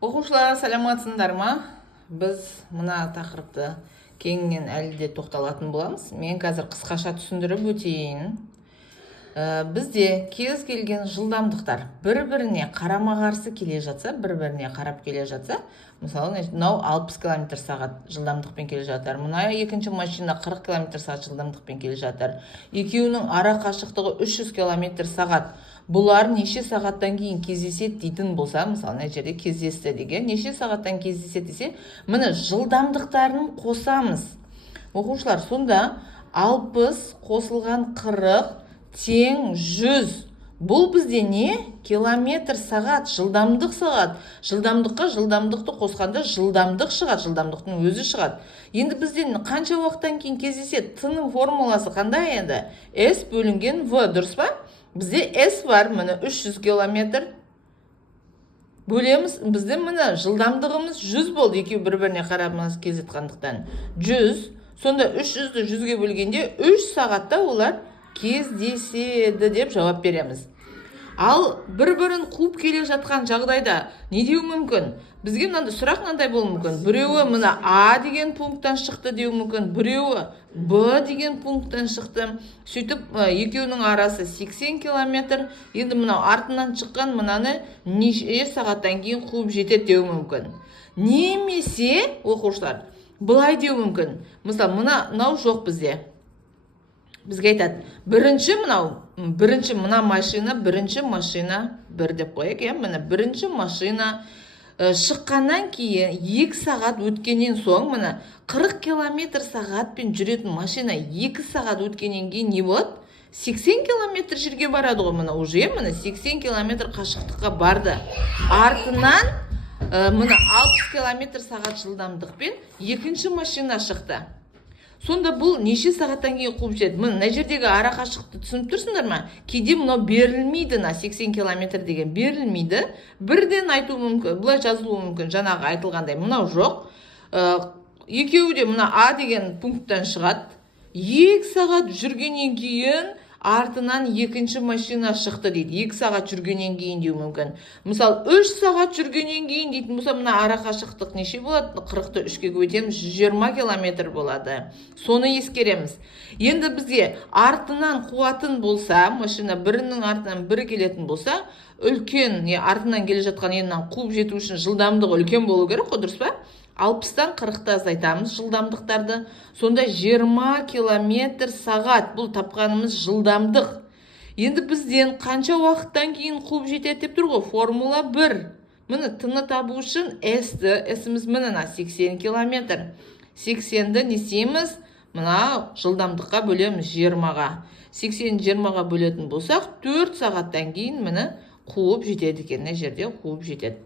Оқушылар, саламатсыңдар ма? Біз мына тақырыпты кеңінен әлі де тоқталатын боламыз. Мен қазір қысқаша түсіндіріп өтейін. Бізде кез келген жылдамдықтар бір-біріне қарама-қарсы келе жатса, бір-біріне қарап келе жатса, мысалы, мынау 60 км сағат жылдамдықпен келе жатыр, мына екінші машина 40 км сағат жылдамдықпен келе жатыр. Екеуінің ара қашықтығы 300 км сағат. Бұлар неше сағаттан кейін кездеседі дейтін болса, мысалы, мына жерде кездесті деген, неше сағаттан кездеседі десе, міне жылдамдықтарын қосамыз. Оқушылар, сонда 60 қосылған 40 тең 100. Бұл бізде не? Километр сағат, жылдамдық сағат. Жылдамдыққа жылдамдықты қосқанда жылдамдық шығады, жылдамдықтың өзі шығады. Енді бізден қанша уақыттан кейін кездеседі? Т-ның формуласы қандай енді? S бөлінген V, дұрыс па? Бізде S бар, міне 300 километр. Бөлеміз, бізде міне жылдамдығымыз 100 болды, екеу бір-біріне қарамыз кезетқандықтан. 100, сонда 300-ді 100-ге бөлгенде 3 сағатта олар кездеседі деп жауап береміз. Ал бір-бірін қуып келе жатқан жағдайда не деу мүмкін? Бізге мынандай сұрақ мынандай болуы мүмкін. Біреуі мына А деген пункттан шықты деу мүмкін, біреуі Б деген пункттан шықты. Сөйтіп, екеуінің арасы 80 километр. Енді мынау артынан шыққан мынаны неше сағаттан кейін қуып жетеді деу мүмкін. Немесе, оқушылар, былай деу мүмкін. Мысалы, мынау жоқ бізде. Бізге айтады, бірінші мына машина, бір деп қояйық, міне бірінші машина шыққаннан кейін 2 сағат өткеннен соң, міне 40 км сағатпен жүретін машина 2 сағат өткеннен кейін не болады? 80 км жерге барады ғой, міне уже, міне 80 км қашықтыққа барды. Артынан міне 60 км сағат жылдамдықпен екінші машина шықты. Сонда бұл неше сағаттан кейін қуып жетеді? Мына жердегі ара қашықтықты түсініп тұрсыңдар ма? Кейде мынау берілмейді, 80 км деген берілмейді. Бірден айту мүмкін, бұлай жазылуы мүмкін, жаңағы айтылғандай. Мынау жоқ. Екеуі де мына А деген пункттан шығады. 2 сағат жүргеннен кейін артынан екінші машина шықты дейді. 2 сағат жүргенен кейін деу мүмкін. Мысалы, 3 сағат жүргенен кейін дейтін болса, мына ара қашықтық неше болады? 40-ты 3-ге көбейтеміз, 120 км болады. Соны ескереміз. Енді бізге артынан қуатын болса, машина бірінің артынан бірі келетін болса, үлкен, артынан келе жатқан енінен қуып жету үшін жылдамдығы үлкен болу керек, дұрыс па? 60-тан 40-та азайтамыз жылдамдықтарды. Сонда 20 км сағат. Бұл тапқанымыз жылдамдық. Енді бізден қанша уақыттан кейін қуып жетеді деп тұр ғой? Формула 1. Міне Т-ны табу үшін S-іміз міне 80 км. 80-ді не істейміз? Мына жылдамдыққа бөлеміз 20-ға. 80 20-ға бөлетін болсақ, 4 сағаттан кейін міне қуып жетеді екен. Мына жерде қуып жетеді.